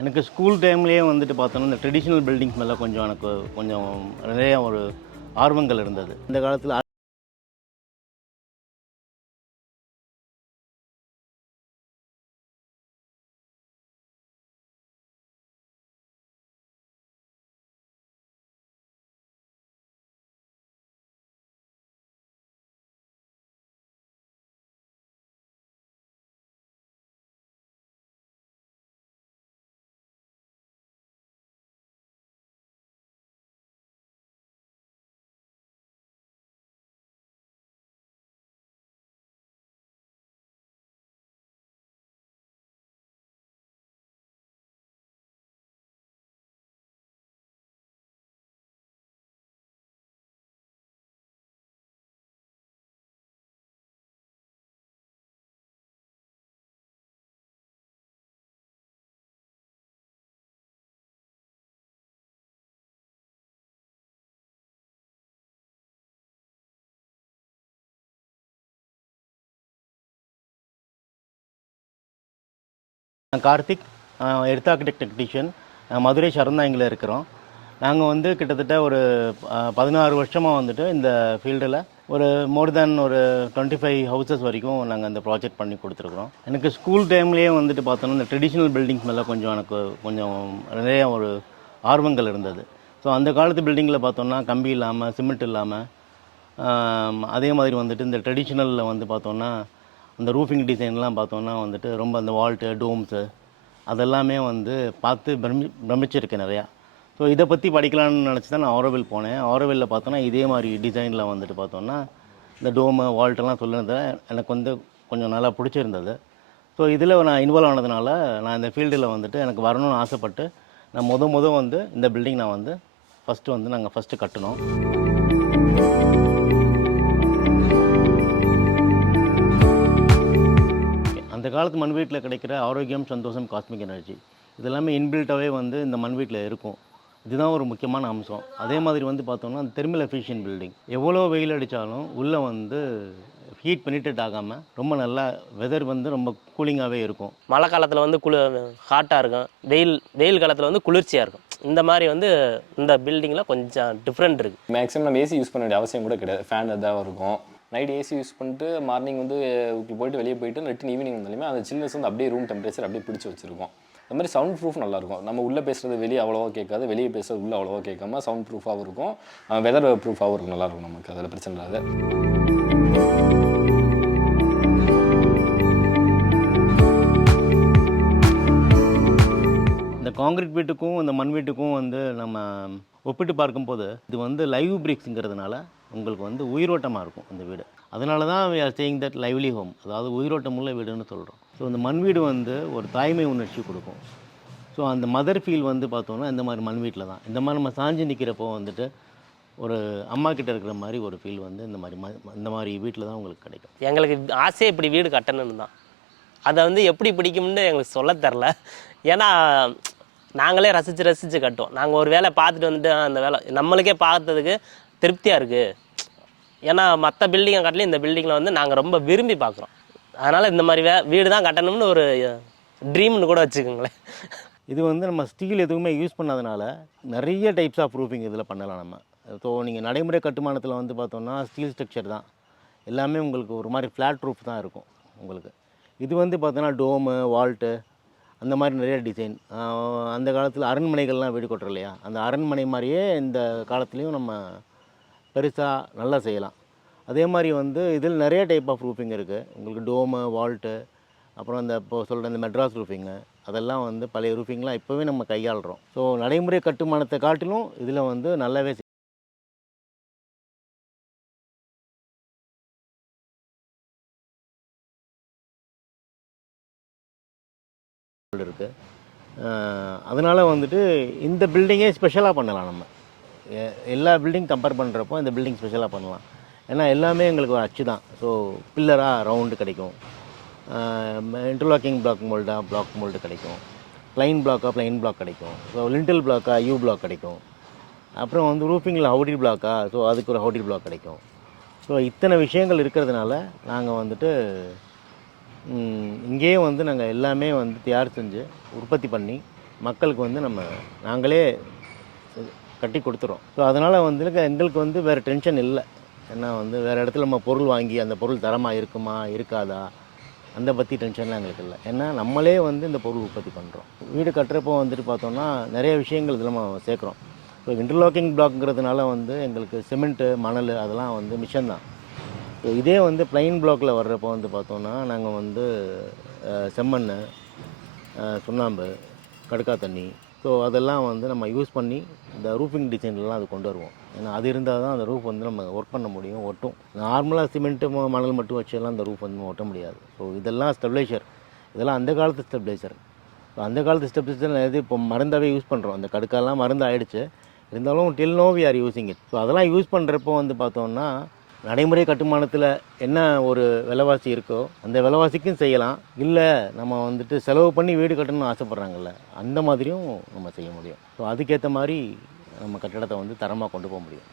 எனக்கு ஸ்கூல் டைம்லேயே வந்துட்டு பார்த்தோன்னா இந்த ட்ரெடிஷ்னல் பில்டிங்ஸ் மேலே எனக்கு கொஞ்சம் நிறைய ஒரு ஆர்வங்கள் இருந்தது. இந்த காலத்தில் நான் Karthik, earth architect technician. Madurai சரந்தாங்கில் இருக்கிறோம். நாங்கள் வந்து கிட்டத்தட்ட ஒரு 16 வருஷமாக வந்துட்டு இந்த ஃபீல்டில் ஒரு மோர் தேன் ஒரு 25 ஹவுசஸ் வரைக்கும் நாங்கள் இந்த ப்ராஜெக்ட் பண்ணி கொடுத்துருக்குறோம். எனக்கு ஸ்கூல் டைம்லேயே வந்துட்டு பார்த்தோன்னா இந்த ட்ரெடிஷ்னல் பில்டிங்ஸ் மேலே எனக்கு கொஞ்சம் நிறைய ஒரு ஆர்வங்கள் இருந்தது. ஸோ அந்த காலத்து பில்டிங்கில் பார்த்தோன்னா கம்பி இல்லாமல், சிமெண்ட் இல்லாமல், அதே மாதிரி வந்துட்டு இந்த ட்ரெடிஷ்னலில் வந்து பார்த்தோன்னா அந்த ரூஃபிங் டிசைன்லாம் பார்த்தோன்னா வந்துட்டு ரொம்ப அந்த வால்ட்டு, டோம்ஸு அதெல்லாமே வந்து பார்த்து பிரமிச்சிருக்கேன் நிறையா. ஸோ இதை பற்றி படிக்கலாம்னு நினச்சி தான் நான் ஆரோவில் போனேன். ஆரோவில்ல பார்த்தோன்னா இதே மாதிரி டிசைனில் வந்துட்டு பார்த்தோன்னா இந்த டோமு, வால்ட்டெல்லாம் சொல்லுனது எனக்கு வந்து கொஞ்சம் நல்லா பிடிச்சிருந்தது. ஸோ இதில் நான் இன்வால்வ் ஆனதுனால நான் இந்த ஃபீல்டில் வந்துட்டு எனக்கு வரணும்னு ஆசைப்பட்டு நான் வந்து இந்த பில்டிங் நான் வந்து நாங்கள் ஃபஸ்ட்டு கட்டினோம். அந்த காலத்து மண் வீட்டில் கிடைக்கிற ஆரோக்கியம், சந்தோஷம், காஸ்மிக் எனர்ஜி இதெல்லாமே இன்பில்ட்டாகவே வந்து இந்த மண் வீட்டில் இருக்கும். இதுதான் ஒரு முக்கியமான அம்சம். அதே மாதிரி வந்து பார்த்தோம்னா அந்த தெர்மல் எஃபிஷியன்ட் பில்டிங் எவ்வளோ வெயில் அடித்தாலும் உள்ளே வந்து ஹீட் பெனிட்ரேட் ஆகாமல் ரொம்ப நல்லா வெதர் வந்து ரொம்ப கூலிங்காகவே இருக்கும். மழை காலத்தில் வந்து ஹாட்டாக இருக்கும், வெயில் காலத்தில் வந்து குளிர்ச்சியாக இருக்கும். இந்த மாதிரி வந்து இந்த பில்டிங்கில் கொஞ்சம் டிஃப்ரெண்ட் இருக்குது. மேக்ஸிமம் நம்ம ஏசி யூஸ் பண்ண வேண்டிய அவசியம் கூட கிடையாது. ஃபேன் தான் இருக்கும். நைட் ஏசி யூஸ் பண்ணிட்டு மார்னிங் வந்து போயிட்டு வெளியே போயிட்டு ரிட்டன் ஈவினிங் வந்தாலுமே அந்த சில்னஸ் வந்து அப்படியே ரூம் டெம்பரேச்சர் அப்படியே பிடிச்சி வச்சுருக்கோம். அது மாதிரி சவுண்ட் ப்ரூஃப் நல்லாயிருக்கும். நம்ம உள்ளே பேசுகிறது வெளியே அவ்வளோவா கேட்காது, வெளியே பேசுகிறது உள்ளே அவ்வளோவா கேட்காம சவுண்ட் ப்ரூஃபாகவும் இருக்கும், வெதர் ப்ரூஃபாகவும் இருக்கும். நல்லாயிருக்கும், நமக்கு அதில் பிரச்சனை இல்லாது. இந்த காங்கிரீட் வீட்டுக்கும் இந்த மண் வீட்டுக்கும் வந்து நம்ம ஒப்பிட்டு பார்க்கும்போது இது வந்து லைவ் பிரிக்ஸுங்கிறதுனால உங்களுக்கு வந்து உயிரோட்டமாக இருக்கும் இந்த வீடு. அதனால தான் we are saying that lively home, அதாவது உயிரோட்டமுள்ள வீடுன்னு சொல்கிறோம். ஸோ இந்த மண் வீடு வந்து ஒரு தாய்மை உணர்ச்சி கொடுக்கும். ஸோ அந்த மதர் ஃபீல் வந்து பார்த்தோன்னா இந்த மாதிரி மண் வீட்டில் தான். இந்த மாதிரி நம்ம சாஞ்சு நிற்கிறப்போ வந்துட்டு ஒரு அம்மா கிட்ட இருக்கிற மாதிரி ஒரு ஃபீல் வந்து இந்த மாதிரி வீட்டில் தான் உங்களுக்கு கிடைக்கும். எங்களுக்கு ஆசையே இப்படி வீடு கட்டணும்னு தான். அதை வந்து எப்படி பிடிக்கும்னு எங்களுக்கு சொல்ல தரல. ஏன்னா நாங்களே ரசித்து கட்டுவோம். நாங்கள் ஒரு வேலை பார்த்துட்டு வந்துட்டு அந்த வேலை நம்மளுக்கே பார்த்ததுக்கு திருப்தியாக இருக்குது. ஏன்னா மற்ற பில்டிங்கை காட்டிலும் இந்த பில்டிங்கில் வந்து நாங்கள் ரொம்ப விரும்பி பார்க்குறோம். அதனால் இந்த மாதிரி வீடு தான் கட்டணும்னு ஒரு ட்ரீம்னு கூட வச்சுக்கோங்களேன். இது வந்து நம்ம ஸ்டீல் எதுவுமே யூஸ் பண்ணாதனால நிறைய டைப்ஸ் ஆஃப் ரூஃபிங் இதில் பண்ணலாம் நம்ம. ஸோ நீங்கள் நடைமுறை கட்டுமானத்தில் வந்து பார்த்தோன்னா ஸ்டீல் ஸ்ட்ரக்சர் தான் எல்லாமே உங்களுக்கு ஒரு மாதிரி ஃப்ளாட் ரூஃப் தான் இருக்கும் உங்களுக்கு. இது வந்து பார்த்தோன்னா டோமு, வால்ட்டு அந்த மாதிரி நிறைய டிசைன். அந்த காலத்தில் அரண்மனைகள்லாம் வீடு கொட்டுறோம் இல்லையா, அந்த அரண்மனை மாதிரியே இந்த காலத்துலேயும் நம்ம பெருசாக நல்லா செய்யலாம். அதே மாதிரி வந்து இதில் நிறைய டைப் ஆஃப் ரூஃபிங் இருக்குது உங்களுக்கு. டோமு, வால்ட்டு, அப்புறம் இந்த இப்போ சொல்கிற இந்த மெட்ராஸ் ரூஃபிங்கு அதெல்லாம் வந்து பழைய ரூஃபிங்லாம் இப்போவே நம்ம கையாளுறோம். ஸோ நடைமுறை கட்டுமானத்தை காட்டிலும் இதில் வந்து நல்லாவே இருக்குது. அதனால் வந்துட்டு இந்த பில்டிங்கே ஸ்பெஷலாக பண்ணலாம் நம்ம. எல்லா பில்டிங் கம்பேர் பண்ணுறப்போ இந்த பில்டிங் ஸ்பெஷலாக பண்ணலாம். ஏன்னா எல்லாமே எங்களுக்கு ஒரு அச்சு தான். ஸோ பில்லராக ரவுண்டு கிடைக்கும், இன்டர்லாக்கிங் பிளாக் மோல்டு கிடைக்கும், ப்ளைன் பிளாக் கிடைக்கும், ஸோ லிண்டில் பிளாக்கா யூ பிளாக் கிடைக்கும். அப்புறம் வந்து ரூஃபிங்கில் ஹவுடி பிளாக்கா, ஸோ அதுக்கு ஒரு ஹவுடி பிளாக் கிடைக்கும். ஸோ இத்தனை விஷயங்கள் இருக்கிறதுனால நாங்கள் வந்துட்டு இங்கேயே வந்து நாங்கள் எல்லாமே வந்து தயார் செஞ்சு உற்பத்தி பண்ணி மக்களுக்கு வந்து நாங்களே கட்டி கொடுத்துறோம். ஸோ அதனால் வந்து எங்களுக்கு வந்து வேறு டென்ஷன் இல்லை. ஏன்னா வந்து வேறு இடத்துல நம்ம பொருள் வாங்கி அந்த பொருள் தரமாக இருக்குமா இருக்காதா அந்த பற்றி டென்ஷன்லாம் எங்களுக்கு இல்லை. ஏன்னா நம்மளே வந்து இந்த பொருள் உற்பத்தி பண்ணுறோம். வீடு கட்டுறப்போ வந்துட்டு பார்த்தோம்னா நிறைய விஷயங்கள் இதில் நம்ம சேர்க்குறோம். இப்போ இன்டர்லாக்கிங் பிளாக்ங்கிறதுனால வந்து எங்களுக்கு சிமெண்ட்டு மணல் அதெல்லாம் வந்து மிஷன் தான். இதே வந்து பிளைன் பிளாக்கில் வர்றப்போ வந்து பார்த்தோன்னா நாங்கள் வந்து செம்மண், சுண்ணாம்பு, கடுக்கா தண்ணி, ஸோ அதெல்லாம் வந்து நம்ம யூஸ் பண்ணி இந்த ரூஃபிங் டிசைன்லாம் அது கொண்டு வருவோம். ஏன்னா அது இருந்தால் தான் அந்த ரூஃப் வந்து நம்ம ஒர்க் பண்ண முடியும், ஒட்டும். நார்மலாக சிமெண்ட்டு மணல் மட்டும் வச்செல்லாம் அந்த ரூஃப் வந்து ஒட்ட முடியாது. ஸோ இதெல்லாம் ஸ்டெபிலைசர், இதெல்லாம் அந்த காலத்து ஸ்டெபிலைசர். ஸோ அந்த காலத்து ஸ்டெபிலைசர் எது இப்போ மருந்தாகவே யூஸ் பண்ணுறோம். அந்த கடுக்காலாம் மருந்து ஆகிடுச்சு, இருந்தாலும் till now we are using it. So அதெல்லாம் யூஸ் பண்ணுறப்போ வந்து பார்த்தோம்னா நடைமுறை கட்டுமானத்தில் என்ன ஒரு விலைவாசி இருக்கோ அந்த விலைவாசிக்கும் செய்யலாம். இல்லை நம்ம வந்துட்டு செலவு பண்ணி வீடு கட்டணும்னு ஆசைப்பட்றாங்கல்ல, அந்த மாதிரியும் நம்ம செய்ய முடியும். ஸோ அதுக்கேற்ற மாதிரி நம்ம கட்டடத்தை வந்து தரமாக கொண்டு போக முடியும்.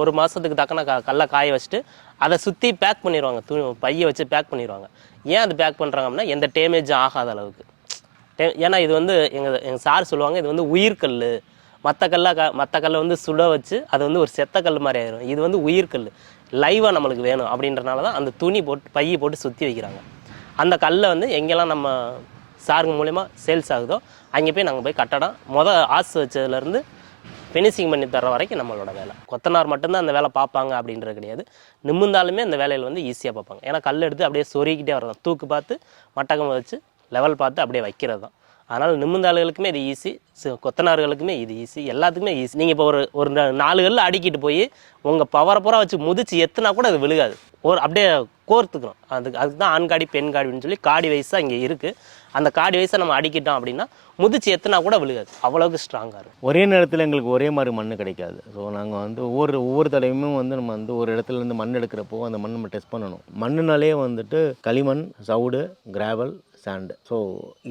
ஒரு மாதத்துக்கு தக்கன கல்லை காய வச்சுட்டு அதை சுற்றி பேக் பண்ணிடுவாங்க. பையை வச்சு பேக் பண்ணிடுவாங்க. ஏன் அது பேக் பண்ணுறாங்க அப்படின்னா எந்த டேமேஜும் ஆகாத அளவுக்கு. ஏன்னா இது வந்து எங்கள் சார் சொல்லுவாங்க, இது வந்து உயிர்கல். மற்ற கல்லை வந்து சுட வச்சு அது வந்து ஒரு செத்த கல் மாதிரி ஆயிரும். இது வந்து உயிர்கல், லைவாக நம்மளுக்கு வேணும் அப்படின்றனால தான் அந்த துணி போட்டு பையை போட்டு சுற்றி வைக்கிறாங்க. அந்த கல்லை வந்து எங்கெல்லாம் நம்ம சாருங்க மூலயமா சேல்ஸ் ஆகுதோ அங்கே போய் நாங்கள் போய் கட்டடம் ஆசு வச்சதுலேருந்து ஃபினிஷிங் பண்ணி தர வரைக்கும் நம்மளோட வேலை. கொத்தனார் மட்டும்தான் அந்த வேலை பார்ப்பாங்க அப்படின்றது கிடையாது. நிமிர்ந்தாலுமே அந்த வேலையில் வந்து ஈஸியாக பார்ப்பாங்க. ஏன்னா கல் எடுத்து அப்படியே சொருகிக்கிட்டே வரலாம். தூக்கு பார்த்து மட்டகம் வச்சு லெவல் பார்த்து அப்படியே வைக்கிறது தான். அதனால் நிமிர்ந்தாளுகளுக்குமே இது ஈஸி, கொத்தனார்களுக்குமே இது ஈஸி, எல்லாத்துக்குமே ஈஸி. நீங்கள் இப்போ ஒரு 4 கல்ல அடிக்கிட்டு போய் உங்கள் பவரை பூரா வச்சு முதிச்சு எத்துனா கூட அது விழுகாது. அப்படியே கோர்த்துக்கணும். அதுக்கு தான் ஆண்காடி பெண்காடின்னு சொல்லி காடி வயசாக இங்கே இருக்குது. அந்த காடி வயசை நம்ம அடிக்கிட்டோம் அப்படின்னா முதிச்சு எத்துனா கூட விழுகாது. அவ்வளோக்கு ஸ்ட்ராங்காக இருக்கும். ஒரே நேரத்தில் எங்களுக்கு ஒரே மாதிரி மண் கிடைக்காது. ஸோ நாங்கள் வந்து ஒவ்வொரு தடவையுமே வந்து நம்ம வந்து ஒரு இடத்துலேருந்து மண் எடுக்கிறப்போ அந்த மண் நம்ம டெஸ்ட் பண்ணணும். மண்ணுனாலே வந்துட்டு களிமண், சவுடு, கிராவல், சாண்டு. ஸோ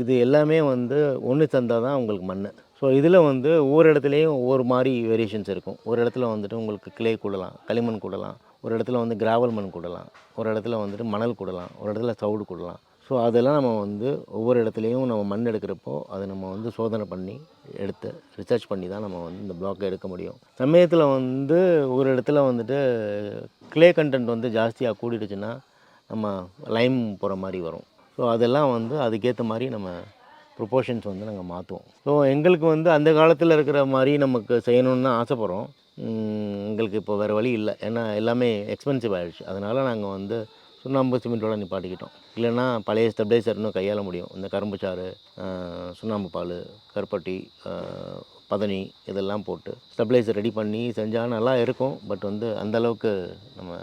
இது எல்லாமே வந்து ஒன்று தந்தால் தான் உங்களுக்கு மண். ஸோ இதில் வந்து ஒவ்வொரு இடத்துலையும் ஒவ்வொரு மாதிரி வேரியேஷன்ஸ் இருக்கும். ஒரு இடத்துல வந்துட்டு உங்களுக்கு கிளே கூடலாம், களிமண் கூடலாம், ஒரு இடத்துல வந்து கிராவல் மண் கூடலாம், ஒரு இடத்துல வந்துட்டு மணல் கூடலாம், ஒரு இடத்துல சவுடு கூடலாம். ஸோ அதெல்லாம் நம்ம வந்து ஒவ்வொரு இடத்துலையும் நம்ம மண் எடுக்கிறப்போ அதை நம்ம வந்து சோதனை பண்ணி எடுத்து ரிசர்ச் பண்ணி தான் நம்ம வந்து இந்த பிளாக்கை எடுக்க முடியும். சமயத்தில் வந்து ஒரு இடத்துல வந்துட்டு கிளே கண்டென்ட் வந்து ஜாஸ்தியாக கூடிடுச்சுன்னா நம்ம லைம் போகிற மாதிரி வரும். ஸோ அதெல்லாம் வந்து அதுக்கேற்ற மாதிரி நம்ம ப்ரொப்போர்ஷன்ஸ் வந்து நாங்கள் மாற்றுவோம். ஸோ எங்களுக்கு வந்து அந்த காலத்தில் இருக்கிற மாதிரி நமக்கு செய்யணுன்னு தான் ஆசைப்பட்றோம். எங்களுக்கு இப்போ வேறு வழி இல்லை. ஏன்னா எல்லாமே எக்ஸ்பென்சிவ் ஆகிடுச்சு. அதனால் நாங்கள் வந்து சுண்ணாம்பு சிமெண்ட்டோட நிப்பாட்டிக்கிட்டோம். இல்லைன்னா பழைய ஸ்டெபிலைசர் இன்னும் கையாள முடியும். இந்த கரும்பு சாறு, சுண்ணாம்பு பால், கருப்பட்டி, பதனி இதெல்லாம் போட்டு ஸ்டெபிலைசர் ரெடி பண்ணி செஞ்சால் நல்லா இருக்கும். பட் வந்து அந்தளவுக்கு நம்ம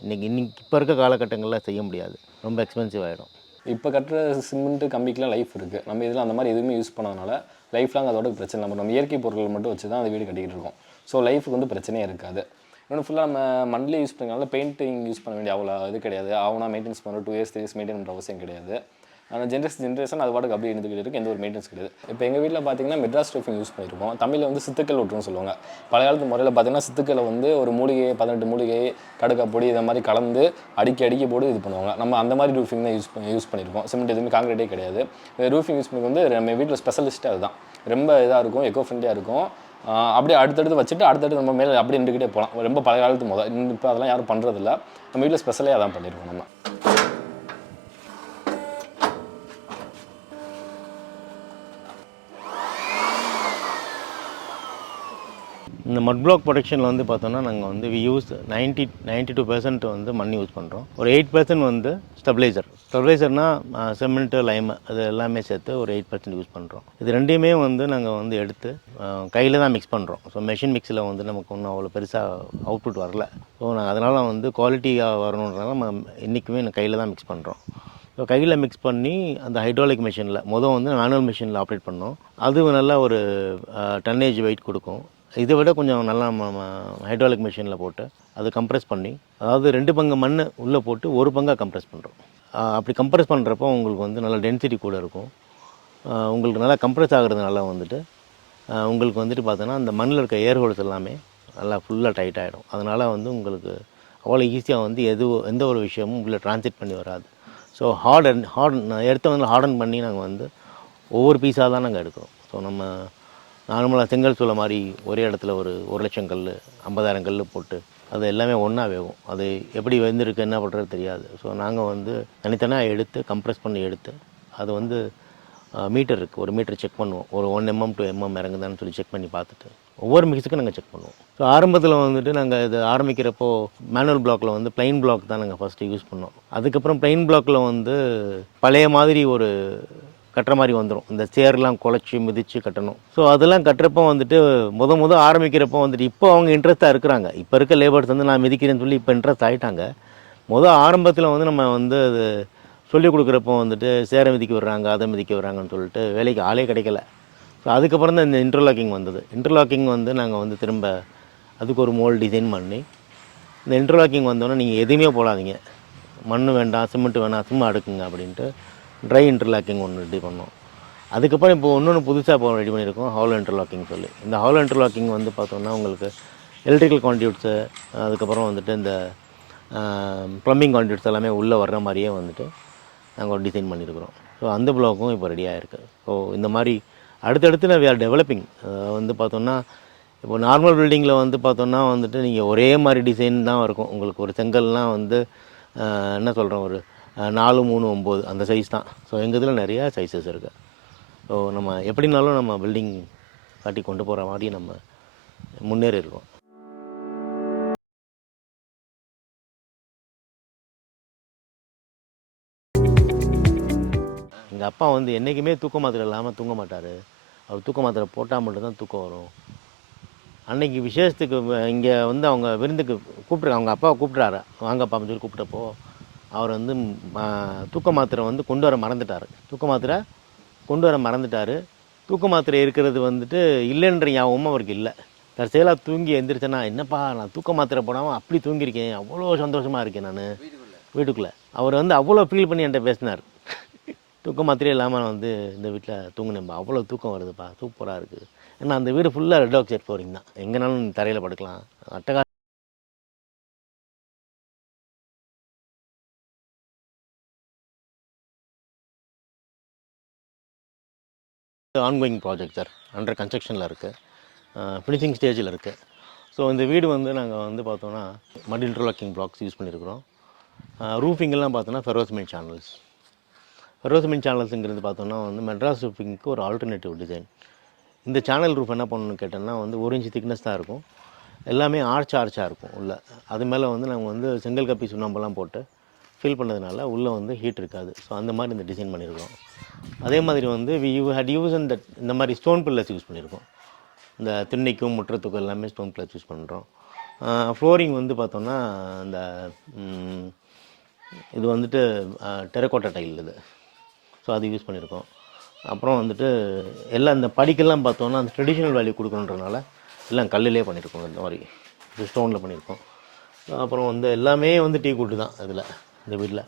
இன்றைக்கி இப்போ இருக்க காலகட்டங்களில் செய்ய முடியாது. ரொம்ப எக்ஸ்பென்சிவ் ஆகிடும். இப்போ கட்டுற சிமெண்ட்டு கம்பிக்கெலாம் லைஃப் இருக்குது. நம்ம இதில் அந்த மாதிரி எதுவுமே யூஸ் பண்ணதுனால லைஃப் லாங் அதோட பிரச்சனை நம்ம இயற்கை பொருட்கள் மட்டும் வச்சு தான் அந்த வீடு கட்டிக்கிட்டு இருக்கோம். ஸோ லைஃபுக்கு வந்து பிரச்சனையே இருக்காது. இன்னொன்று ஃபுல்லாக நம்ம மண்ணிலே யூஸ் பண்ணினால பெயிண்டிங் யூஸ் பண்ண வேண்டிய அவ்வளோ இது கிடையாது. அவனா மெயின்டெனன்ஸ் பண்ணுறோம், 2 years 3 years மெயின்டைன் பண்ணுற அவசியம் கிடையாது. ஆனால் ஜென்ரேஷன் அது பாட்டுக்கு அப்படியே இருந்துக்கிட்டு இருக்குது. எந்த ஒரு மெயின்டெனன்ஸ் கிடையாது. இப்போ எங்கள் வீட்டில் பார்த்தீங்கன்னா மெட்ராஸ் ரூஃபிங் யூஸ் பண்ணியிருக்கோம். தமிழில் வந்து சித்துக்கல் ஒட்டுன்னு சொல்லுவாங்க. பழைய காலத்து முறையில் பார்த்தீங்கன்னா சித்துக்களை வந்து ஒரு மூலிகை 18 மூலிகை கடுக்கா பொடி இதை மாதிரி கலந்து அடிக்க போட்டு இது பண்ணுவாங்க. நம்ம அந்த மாதிரி ரூஃபிங் தான் யூஸ் பண்ணியிருக்கோம். சிமெண்ட் எதுவுமே காங்கிரீட்டே கிடையாது. ரூஃபிங் யூஸ் பண்ணி வந்து நம்ம வீட்டில் ஸ்பெஷலிஸ்ட்டு அதுதான். ரொம்ப இதாக இருக்கும், எக்கோ ஃப்ரெண்ட்லியாக இருக்கும். அப்படியே அடுத்தடுத்து வச்சுட்டு அடுத்தடுத்து நம்ம மேலே அப்படியே நின்றுக்கிட்டே போகலாம். ரொம்ப பழைய காலத்து இப்போ அதெல்லாம் யாரும் பண்ணுறதில்ல. நம்ம வீட்டில் ஸ்பெஷலே அதான் பண்ணியிருக்கோம். நம்ம இந்த மட் பிளாக் ப்ரொடக்ஷனில் வந்து பார்த்தோன்னா நாங்கள் வந்து வி யூஸ் 92% வந்து மண் யூஸ் பண்ணுறோம். ஒரு 8% வந்து ஸ்டெபிலைசர்னால் சிமெண்ட்டு, லைமு அது எல்லாமே சேர்த்து ஒரு 8% யூஸ் பண்ணுறோம். இது ரெண்டையுமே வந்து நாங்கள் வந்து எடுத்து கையில் தான் மிக்ஸ் பண்ணுறோம். ஸோ மெஷின் மிக்ஸில் வந்து நமக்கு ஒன்றும் அவ்வளோ பெருசாக அவுட்புட் வரல. ஸோ நாங்கள் அதனால் வந்து குவாலிட்டியாக வரணுன்றதால நம்ம இன்றைக்குமே கையில் தான் மிக்ஸ் பண்ணுறோம். ஸோ கையில் மிக்ஸ் பண்ணி அந்த ஹைட்ராலிக் மிஷினில் வந்து மேனுவல் மிஷினில் ஆப்ரேட் பண்ணோம். அது நல்லா ஒரு டன்னேஜ் வெயிட் கொடுக்கும். இதை விட கொஞ்சம் நல்லா ஹைட்ராலிக் மிஷினில் போட்டு அது கம்ப்ரெஸ் பண்ணி, அதாவது 2 பங்கு மண் உள்ளே போட்டு 1 பங்காக கம்ப்ரெஸ் பண்ணுறோம். அப்படி கம்ப்ரெஸ் பண்ணுறப்போ உங்களுக்கு வந்து நல்லா டென்சிட்டி கூட இருக்கும். உங்களுக்கு நல்லா கம்ப்ரெஸ் ஆகுறதுனால வந்துட்டு உங்களுக்கு வந்துட்டு பார்த்தோன்னா அந்த மண்ணில் இருக்க ஏர் ஹோல்ஸ் எல்லாமே நல்லா ஃபுல்லாக டைட் ஆகிடும். அதனால் வந்து உங்களுக்கு அவ்வளோ ஈஸியாக வந்து எந்த ஒரு விஷயமும் உள்ள டிரான்சிட் பண்ணி வராது. ஸோ எடுத்து வந்து ஹார்டன் பண்ணி நாங்கள் வந்து ஒவ்வொரு பீஸாக தான் நாங்கள் எடுக்கிறோம். ஸோ நம்ம நார்மலாக செங்கல் சூளை மாதிரி ஒரே இடத்துல ஒரு 1,00,000 கல் 50,000 கல் போட்டு அது எல்லாமே ஒன்றா வேகும். அது எப்படி வெந்திருக்கு என்ன பண்ணுறது தெரியாது. ஸோ நாங்கள் வந்து தனித்தனியாக எடுத்து கம்ப்ரெஸ் பண்ணி எடுத்து அது வந்து மீட்டர் இருக்குது, ஒரு மீட்டர் செக் பண்ணுவோம். ஒரு 1 mm 2 mm இறங்குதான்னு சொல்லி செக் பண்ணி பார்த்துட்டு ஒவ்வொரு மிக்ஸுக்கும் நாங்கள் செக் பண்ணுவோம். ஸோ ஆரம்பத்தில் வந்துட்டு நாங்கள் இது ஆரம்பிக்கிறப்போ மேனுவல் பிளாக்கில் வந்து ப்ளைன் பிளாக் தான் நாங்கள் ஃபஸ்ட்டு யூஸ் பண்ணோம். அதுக்கப்புறம் ப்ளைன் பிளாக்கில் வந்து பழைய மாதிரி ஒரு கட்டுற மாதிரி வந்துடும். இந்த சேர்லாம் குழச்சி மிதித்து கட்டணும். ஸோ அதெல்லாம் கட்டுறப்போ வந்துட்டு முத ஆரம்பிக்கிறப்போ வந்துட்டு இப்போ அவங்க இன்ட்ரெஸ்ட்டாக இருக்கிறாங்க. இப்போ இருக்க லேபர்ஸ் வந்து நான் மிதிக்கிறேன்னு சொல்லி இப்போ இன்ட்ரெஸ்ட் ஆகிட்டாங்க. ஆரம்பத்தில் வந்து நம்ம வந்து அது சொல்லிக் கொடுக்குறப்போ வந்துட்டு சேரை மிதிக்க விடுறாங்க, அதை மிதிக்க விடுறாங்கன்னு சொல்லிட்டு வேலைக்கு ஆளே கிடைக்கல. ஸோ அதுக்கப்புறம் தான் இந்த இன்டர்லாக்கிங் வந்தது. இன்டர்லாக்கிங் வந்து நாங்கள் வந்து திரும்ப அதுக்கு ஒரு மோல்டு டிசைன் பண்ணி, இந்த இன்டர்லாக்கிங் வந்தோடனே நீங்கள் எதுவுமே போடாதீங்க, மண் வேண்டாம், சிமெண்ட் வேணாம், சும்மா அடுக்குங்க அப்படின்ட்டு ட்ரை இன்டர்லாக்கிங் ஒன்று ரெடி பண்ணோம். அதுக்கப்புறம் இப்போ இன்னொன்று புதுசாக இப்போ ரெடி பண்ணியிருக்கோம், ஹாலோ இன்டர்லாக்கிங் சொல்லி. இந்த ஹாலோ இன்டர்லாக்கிங் வந்து பார்த்தோன்னா உங்களுக்கு எலக்ட்ரிக்கல் கான்டியூட்ஸு, அதுக்கப்புறம் வந்துட்டு இந்த ப்ளம்பிங் கான்டியூட்ஸ் எல்லாமே உள்ளே வர்ற மாதிரியே வந்துட்டு நாங்கள் ஒரு டிசைன் பண்ணியிருக்கிறோம். ஸோ அந்த பிளாக்கும் இப்போ ரெடியாக இருக்குது. ஸோ இந்த மாதிரி அடுத்தடுத்து வி ஆர் டெவலப்பிங். வந்து பார்த்தோன்னா இப்போ நார்மல் பில்டிங்கில் வந்து பார்த்தோன்னா வந்துட்டு நீங்கள் ஒரே மாதிரி டிசைன் தான் இருக்கும். உங்களுக்கு ஒரு செங்கல்லாம் வந்து என்ன சொல்கிறோம், ஒரு 4, 3, 9 அந்த சைஸ் தான். ஸோ எங்கள் இதில் நிறையா சைஸஸ் இருக்குது. ஸோ நம்ம எப்படினாலும் நம்ம பில்டிங் காட்டி கொண்டு போகிற மாதிரி நம்ம முன்னேறி இருக்கோம். எங்கள் அப்பா வந்து என்றைக்குமே தூக்க மாத்திரை இல்லாமல் தூங்க மாட்டார். அவர் தூக்க மாத்திரை போட்டால் மட்டும்தான் தூக்கம் வரும். அன்னைக்கு விசேஷத்துக்கு இங்கே வந்து அவங்க விருந்துக்கு கூப்பிட்ருக்காங்க, அவங்க அப்பாவை கூப்பிட்றாரு, வாங்க அப்பான்னு சொல்லி கூப்பிட்டப்போ அவர் வந்து தூக்க மாத்திரை வந்து கொண்டு வர மறந்துட்டார். தூக்க மாத்திரை இருக்கிறது வந்துட்டு இல்லைன்ற ஞாபகமும் அவருக்கு இல்லை. தற்செயலாக தூங்கி எந்திரிச்சேன்னா, என்னப்பா நான் தூக்க மாத்திரை போடாமல் அப்படி தூங்கியிருக்கேன், அவ்வளோ சந்தோஷமாக இருக்கேன் நான் வீட்டுக்குள்ளே. அவர் வந்து அவ்வளோ ஃபீல் பண்ணி என்கிட்ட பேசினார். தூக்க மாத்திரையே இல்லாமல் வந்து இந்த வீட்டில் தூங்கினேன்ப்பா, அவ்வளோ தூக்கம் வருதுப்பா, சூப்பராக இருக்குது. ஏன்னா அந்த வீடு ஃபுல்லாக ரெட் ஆக்சைட் ஃப்ளோரிங் தான், எங்கேனாலும் தரையில் படுக்கலாம், அட்டகா ஆன்கோயிங் ப்ராஜெக்ட் சார், அண்டர் கன்ஸ்ட்ரக்ஷனில் இருக்குது, ஃபினிஷிங் ஸ்டேஜில் இருக்குது. ஸோ இந்த வீடு வந்து நாங்கள் வந்து பார்த்தோன்னா மட் இன்டர்லாக்கிங் பிளாக்ஸ் யூஸ் பண்ணியிருக்கிறோம். ரூஃபிங்கெல்லாம் பார்த்தோன்னா ஃபெரோசிமெண்ட் சேனல்ஸ். ஃபெரோசிமெண்ட் சேனல்ஸுங்கிறது பார்த்தோன்னா வந்து மெட்ராஸ் ரூஃபிங்க்கு ஒரு ஆல்டர்னேட்டிவ் டிசைன். இந்த சேனல் ரூஃப் என்ன பண்ணணும்னு கேட்டோன்னா வந்து 1 inch திக்னஸ் தான் இருக்கும், எல்லாமே ஆர்ச்சாக இருக்கும் உள்ளே. அது மேலே வந்து நாங்கள் வந்து செங்கல் கப்பி சுண்ணாம்பெல்லாம் போட்டு ஃபில் பண்ணதுனால உள்ளே வந்து ஹீட் இருக்காது. ஸோ அந்த மாதிரி இந்த டிசைன் பண்ணியிருக்கோம். அதே மாதிரி வந்து இந்த மாதிரி ஸ்டோன் பில்லர்ஸ் யூஸ் பண்ணியிருக்கோம். இந்த திண்ணைக்கும் முற்றத்துக்கும் எல்லாமே ஸ்டோன் பில்லர்ஸ் யூஸ் பண்ணுறோம். ஃப்ளோரிங் வந்து பார்த்தோன்னா இந்த இது வந்துட்டு டெரக்கோட்டா டைல் இது, ஸோ அது யூஸ் பண்ணியிருக்கோம். அப்புறம் வந்துட்டு எல்லாம் இந்த படிக்கெல்லாம் பார்த்தோன்னா அந்த ட்ரெடிஷ்னல் வேல்யூ கொடுக்கணுன்றனால எல்லாம் கல்லிலே பண்ணியிருக்கோம், இந்த மாதிரி இது ஸ்டோனில் பண்ணியிருக்கோம். அப்புறம் வந்து எல்லாமே வந்து டீ குட்டு தான் இதில், இந்த வீட்டில்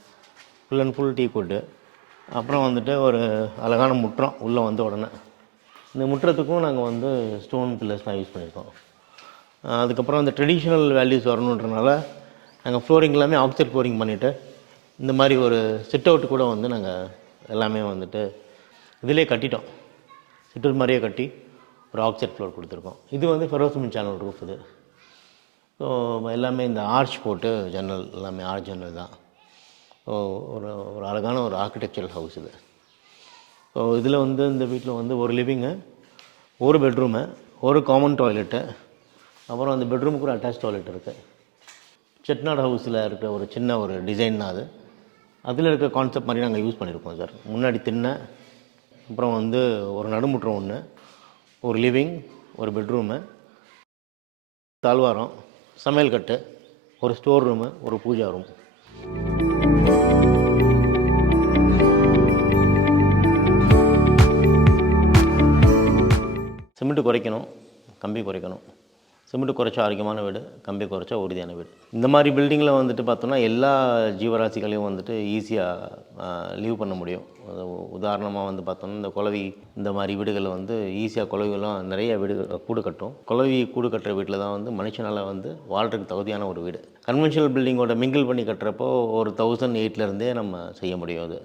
ஃபுல் அண்ட் ஃபுல் டீ குட்டு. அப்புறம் வந்துட்டு ஒரு அழகான முற்றம் உள்ளே வந்த உடனே, இந்த முற்றத்துக்கும் நாங்கள் வந்து ஸ்டோன் பில்லர்ஸ் தான் யூஸ் பண்ணியிருக்கோம். அதுக்கப்புறம் அந்த ட்ரெடிஷ்னல் வேல்யூஸ் வரணுன்றனால நாங்கள் ஃப்ளோரிங் எல்லாமே ஆக்சைட் ஃப்ளோரிங் பண்ணிவிட்டு இந்த மாதிரி ஒரு சிட் அவுட் கூட வந்து நாங்கள் எல்லாமே வந்துட்டு இதிலே கட்டிட்டோம். சிட் அவுட் மாதிரியே கட்டி ஒரு ஆக்சைட் ஃப்ளோர் கொடுத்துருக்கோம். இது வந்து ஃபெரோசிமெண்ட் சேனல் ரூஃப் இது. ஸோ எல்லாமே இந்த ஆர்ச் போட்டு ஜன்னல் எல்லாமே ஆர்ச் ஜன்னல் தான். ஸோ ஒரு அழகான ஒரு ஆர்கிடெக்சரல் ஹவுஸ் இது. ஸோ இதில் வந்து இந்த வீட்டில் வந்து ஒரு லிவிங்கு, ஒரு பெட்ரூமு, ஒரு காமன் டாய்லெட்டு, அப்புறம் அந்த பெட்ரூமுக்கு ஒரு அட்டாச் டாய்லெட் இருக்குது. செட்நாட் ஹவுஸில் இருக்கிற ஒரு சின்ன ஒரு டிசைன் தான் அது. அதில் இருக்க கான்செப்ட் மாதிரி நாங்கள் யூஸ் பண்ணியிருக்கோம் சார். முன்னாடி திண்ணை, அப்புறம் வந்து ஒரு நடுமுற்றம் ஒன்று, ஒரு லிவிங், ஒரு பெட்ரூமு, தாழ்வாரம், சமையல் கட்டு, ஒரு ஸ்டோர் ரூமு, ஒரு பூஜா ரூம். சிமெண்ட்டு குறைக்கணும், கம்பி குறைக்கணும். சிமெண்ட் குறைச்சா ஆரோக்கியமான வீடு, கம்பி குறைச்சா உறுதியான வீடு. இந்த மாதிரி பில்டிங்கில் வந்துட்டு பார்த்தோம்னா எல்லா ஜீவராசிகளையும் வந்துட்டு ஈஸியாக லீவ் பண்ண முடியும். உதாரணமாக வந்து பார்த்தோம்னா இந்த குளவி இந்த மாதிரி வீடுகளில் வந்து ஈஸியாக குளவிகளும் நிறைய வீடு கூடு கட்டும். குளவி கூடு கட்டுற வீட்டில் தான் வந்து மனுஷனால் வந்து வாழ்கிறதுக்கு தகுதியான ஒரு வீடு. கன்வென்ஷனல் பில்டிங்கோட மிங்கிள் பண்ணி கட்டுறப்போ ஒரு 1008லேருந்தே நம்ம செய்ய முடியும். அது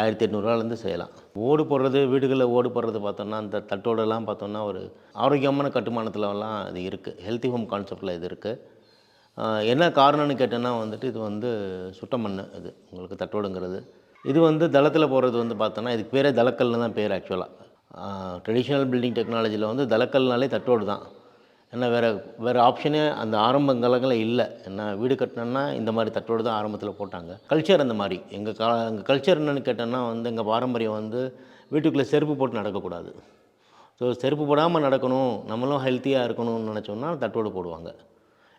1800 செய்யலாம். ஓடு போடுறது வீடுகளில் ஓடு போடுறது பார்த்தோம்னா அந்த தட்டோடெல்லாம் பார்த்தோம்னா ஒரு ஆரோக்கியமான கட்டுமானத்துலலாம் இது இருக்குது. ஹெல்த்தி ஹோம் கான்செப்டில் இது இருக்குது. என்ன காரணம்னு கேட்டேன்னா வந்துட்டு இது வந்து சுட்டமண், இது உங்களுக்கு தட்டோடுங்கிறது. இது வந்து தளத்தில் போடுறது வந்து பார்த்தோன்னா இதுக்கு பேரே தலக்கல்னு தான் பேர் ஆக்சுவலாக. ட்ரெடிஷ்னல் பில்டிங் டெக்னாலஜியில் வந்து தலக்கல்னாலே தட்டோடு தான். ஏன்னா வேறு ஆப்ஷனே அந்த ஆரம்ப காலங்களில் இல்லை. ஏன்னா வீடு கட்டினோன்னா இந்த மாதிரி தட்டோடு தான் ஆரம்பத்தில் போட்டாங்க. கல்ச்சர் அந்த மாதிரி எங்கள் கல்ச்சர் என்னென்னு கேட்டோன்னா வந்து எங்கள் பாரம்பரியம் வந்து வீட்டுக்குள்ளே செருப்பு போட்டு நடக்கக்கூடாது. ஸோ செருப்பு போடாமல் நடக்கணும், நம்மளும் ஹெல்த்தியாக இருக்கணும்னு நினச்சோன்னா தட்டோடு போடுவாங்க.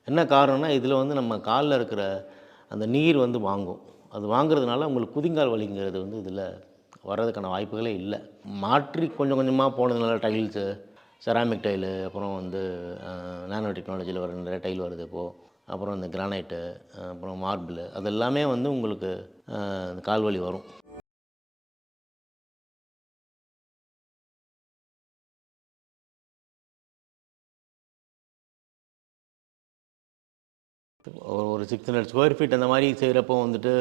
என்ன காரணம்னா இதில் வந்து நம்ம காலில் இருக்கிற அந்த நீர் வந்து வாங்கும். அது வாங்குறதுனால உங்களுக்கு குதிங்கால் வலிங்கிறது வந்து இதில் வர்றதுக்கான வாய்ப்புகளே இல்லை. மாற்றி கொஞ்சம் கொஞ்சமாக போனதுனால டைல்ஸு, செராமிக் டைலு, அப்புறம் வந்து நானோ டெக்னாலஜியில் வர நிறைய டைல் வருது இப்போது. அப்புறம் இந்த கிரானைட்டு, அப்புறம் மார்பிள், அது எல்லாமே வந்து உங்களுக்கு கால்வலி வரும். ஒரு 600 ஸ்கொயர் ஃபீட் அந்த மாதிரி செய்கிறப்போ வந்துட்டு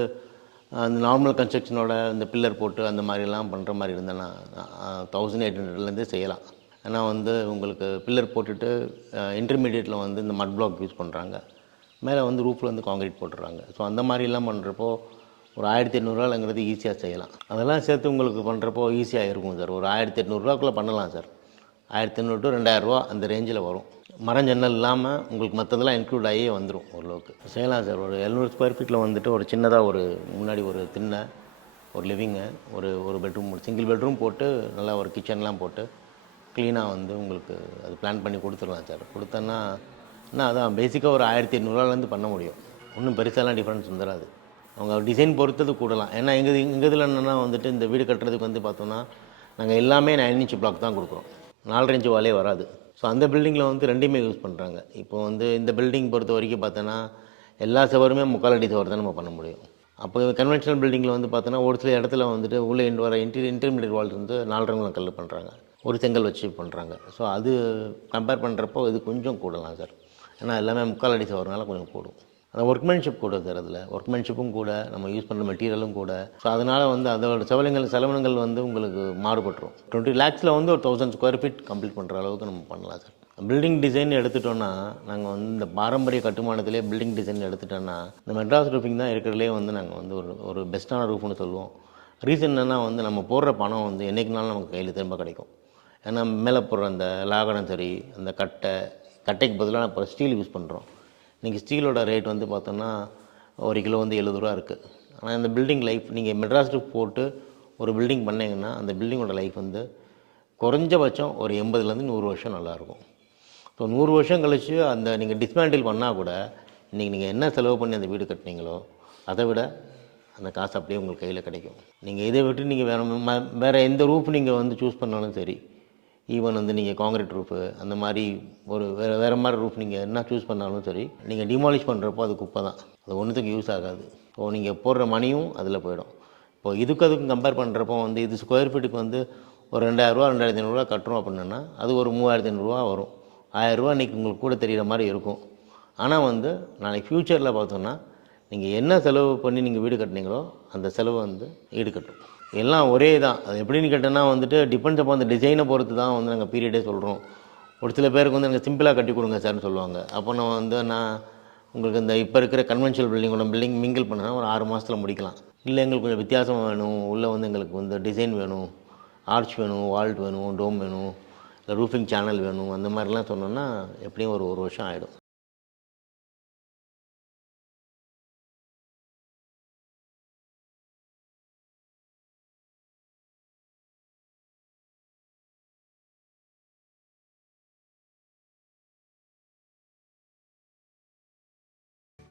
அந்த நார்மல் கன்ஸ்ட்ரக்ஷனோட இந்த பில்லர் போட்டு அந்த மாதிரிலாம் பண்ணுற மாதிரி இருந்தேன்னா 1800லேருந்தே செய்யலாம். ஏன்னா வந்து உங்களுக்கு பில்லர் போட்டுட்டு இன்டர்மீடியட்டில் வந்து இந்த மட் பிளாக் யூஸ் பண்ணுறாங்க. மேலே வந்து ரூஃபில் வந்து காங்கிரீட் போட்டுடுறாங்க. ஸோ அந்த மாதிரிலாம் பண்ணுறப்போ ஒரு 1800ங்கிறது ஈஸியாக செய்யலாம். அதெல்லாம் சேர்த்து உங்களுக்கு பண்ணுறப்போ ஈஸியாக இருக்கும் சார். ஒரு 1800 பண்ணலாம் சார். 1800 to 2000 அந்த ரேஞ்சில் வரும். மரஞ்சன்னல் இல்லாமல் உங்களுக்கு மற்றதெல்லாம் இன்க்ளூட் ஆகியே வந்துடும் ஓரளவுக்கு. செய்யலாம் சார். ஒரு 700 ஸ்கொயர் ஃபீட்டில் வந்துட்டு ஒரு சின்னதாக ஒரு முன்னாடி ஒரு திண்ணை, ஒரு லிவிங்கு, ஒரு பெட்ரூம், ஒரு சிங்கிள் பெட்ரூம் போட்டு நல்லா ஒரு கிச்சன்லாம் போட்டு க்ளீனாக வந்து உங்களுக்கு அது பிளான் பண்ணி கொடுத்துடலாம் சார். கொடுத்தோன்னா அதான் பேசிக்காக ஒரு 1800 பண்ண முடியும். ஒன்றும் பெருசாலாம் டிஃப்ரென்ஸ் வந்துடாது. அவங்க டிசைன் பொறுத்தது கூடலாம். ஏன்னா எங்கள் இதில் என்னென்னா வந்துட்டு இந்த வீடு கட்டுறதுக்கு வந்து பார்த்தோன்னா நாங்கள் எல்லாமே 9 inch பிளாக் தான் கொடுக்குறோம். 4.5 inch வாலே வராது. ஸோ அந்த பில்டிங்கில் வந்து ரெண்டுமே யூஸ் பண்ணுறாங்க. இப்போ வந்து இந்த பில்டிங் பொறுத்த வரைக்கும் பார்த்தோன்னா எல்லா சுவருமே 3/4 அடி சுவர் தான் நம்ம பண்ண முடியும். அப்போ கன்வென்ஷனல் பில்டிங்கில் வந்து பார்த்தோன்னா ஒரு சில இடத்துல வந்துட்டு உள்ளே வர இன்டர்மீடியட் வால் இருந்து 4.5 கல் பண்ணுறாங்க, ஒரு செங்கல் வச்சு பண்ணுறாங்க. ஸோ அது கம்பேர் பண்ணுறப்போ இது கொஞ்சம் கூடலாம் சார். ஏன்னா எல்லாமே 3/4 அடி சுவர்னால கொஞ்சம் கூடும். அந்த ஒர்க்மேன்ஷிப் கூட சார். அதில் ஒர்க்மேன்ஷிப்பும் கூட, நம்ம யூஸ் பண்ணுற மெட்டீரியலும் கூட. ஸோ அதனால் வந்து அதோட செலவினங்கள் வந்து உங்களுக்கு மாறுபட்டுரும். 20 lakhs வந்து ஒரு 1000 ஸ்கொயர் ஃபீட் கம்ப்ளீட் பண்ணுற அளவுக்கு நம்ம பண்ணலாம் சார். பில்டிங் டிசைன் எடுத்துட்டோன்னா நாங்கள் வந்து இந்த பாரம்பரிய கட்டுமானத்திலே பில்டிங் டிசைன் எடுத்துட்டோன்னா இந்த மெட்ராஸ் ரூஃபிங் தான் இருக்கிறதுலே வந்து நாங்கள் வந்து ஒரு பெஸ்ட்டான ரூஃப்னு சொல்லுவோம். ரீசன் என்னென்னா வந்து நம்ம போடுற பணம் வந்து என்றைக்குனாலும் நமக்கு கையில் திரும்ப கிடைக்கும். ஏன்னா மேலே போடுற அந்த லாகடம் சரி, அந்த கட்டைக்கு பதிலாக இப்போ ஸ்டீல் யூஸ் பண்ணுறோம். இன்றைக்கி ஸ்டீலோட ரேட் வந்து பார்த்தோன்னா ஒரு கிலோ வந்து 70 ரூபா இருக்குது. ஆனால் இந்த பில்டிங் லைஃப் நீங்கள் மெட்ராஸ் ரூஃப் போட்டு ஒரு பில்டிங் பண்ணிங்கன்னா அந்த பில்டிங்கோட லைஃப் வந்து குறைஞ்சபட்சம் ஒரு 80லேருந்து 100 வருஷம் நல்லாயிருக்கும். ஸோ 100 வருஷம் கழித்து அந்த நீங்கள் டிஸ்மேண்டில் பண்ணால் கூட இன்றைக்கி நீங்கள் என்ன செலவு பண்ணி அந்த வீடு கட்டினீங்களோ அதை விட அந்த காசு அப்படியே உங்களுக்கு கையில் கிடைக்கும். நீங்கள் இதை விட்டு நீங்கள் வேறு எந்த ரூஃப் நீங்கள் வந்து சூஸ் பண்ணாலும் சரி, ஈவன் வந்து நீங்கள் காங்கிரீட் ரூஃபு அந்த மாதிரி ஒரு வேறு மாதிரி ரூஃப் நீங்கள் என்ன சூஸ் பண்ணாலும் சரி, நீங்கள் டிமாலிஷ் பண்ணுறப்போ அது குப்பை தான். அது ஒன்றுத்துக்கு யூஸ் ஆகாது. ஸோ நீங்கள் போடுற மணியும் அதில் போயிடும். இப்போ அதுக்கும் கம்பேர் பண்ணுறப்போ வந்து இது ஸ்கொயர் ஃபீட்டுக்கு வந்து ஒரு 2000 2500 கட்டுறோம் அப்படின்னா அது ஒரு 3500 வரும். 1000 இன்றைக்கி உங்களுக்கு கூட தெரிகிற மாதிரி இருக்கும். ஆனால் வந்து நாளைக்கு ஃப்யூச்சரில் பார்த்தோன்னா நீங்கள் என்ன செலவு பண்ணி நீங்கள் வீடு கட்டினீங்களோ அந்த செலவு வந்து ஈடுகட்டும். எல்லாம் ஒரே தான். அது எப்படின்னு கேட்டோன்னா வந்துட்டு டிபெண்ட்ஸ் அப்போ அந்த டிசைனை பொறுத்து தான் வந்து நாங்கள் பீரியடே சொல்கிறோம். ஒரு சில பேருக்கு வந்து எனக்கு சிம்பிளாக கட்டி கொடுங்க சார்னு சொல்லுவாங்க. அப்போ நான் உங்களுக்கு இந்த இப்போ இருக்கிற கன்வென்ஷனல் பில்டிங் மிங்கிள் பண்ணால் ஒரு 6 மாதத்தில் முடிக்கலாம். இல்லை எங்களுக்கு கொஞ்சம் வித்தியாசம் வேணும், உள்ளே வந்து எங்களுக்கு வந்து டிசைன் வேணும், ஆர்ச் வேணும், வால்ட் வேணும், டோம் வேணும், இல்லை ரூஃபிங் சேனல் வேணும், அந்த மாதிரிலாம் சொன்னோன்னா எப்படியும் ஒரு வருஷம் ஆகிடும்.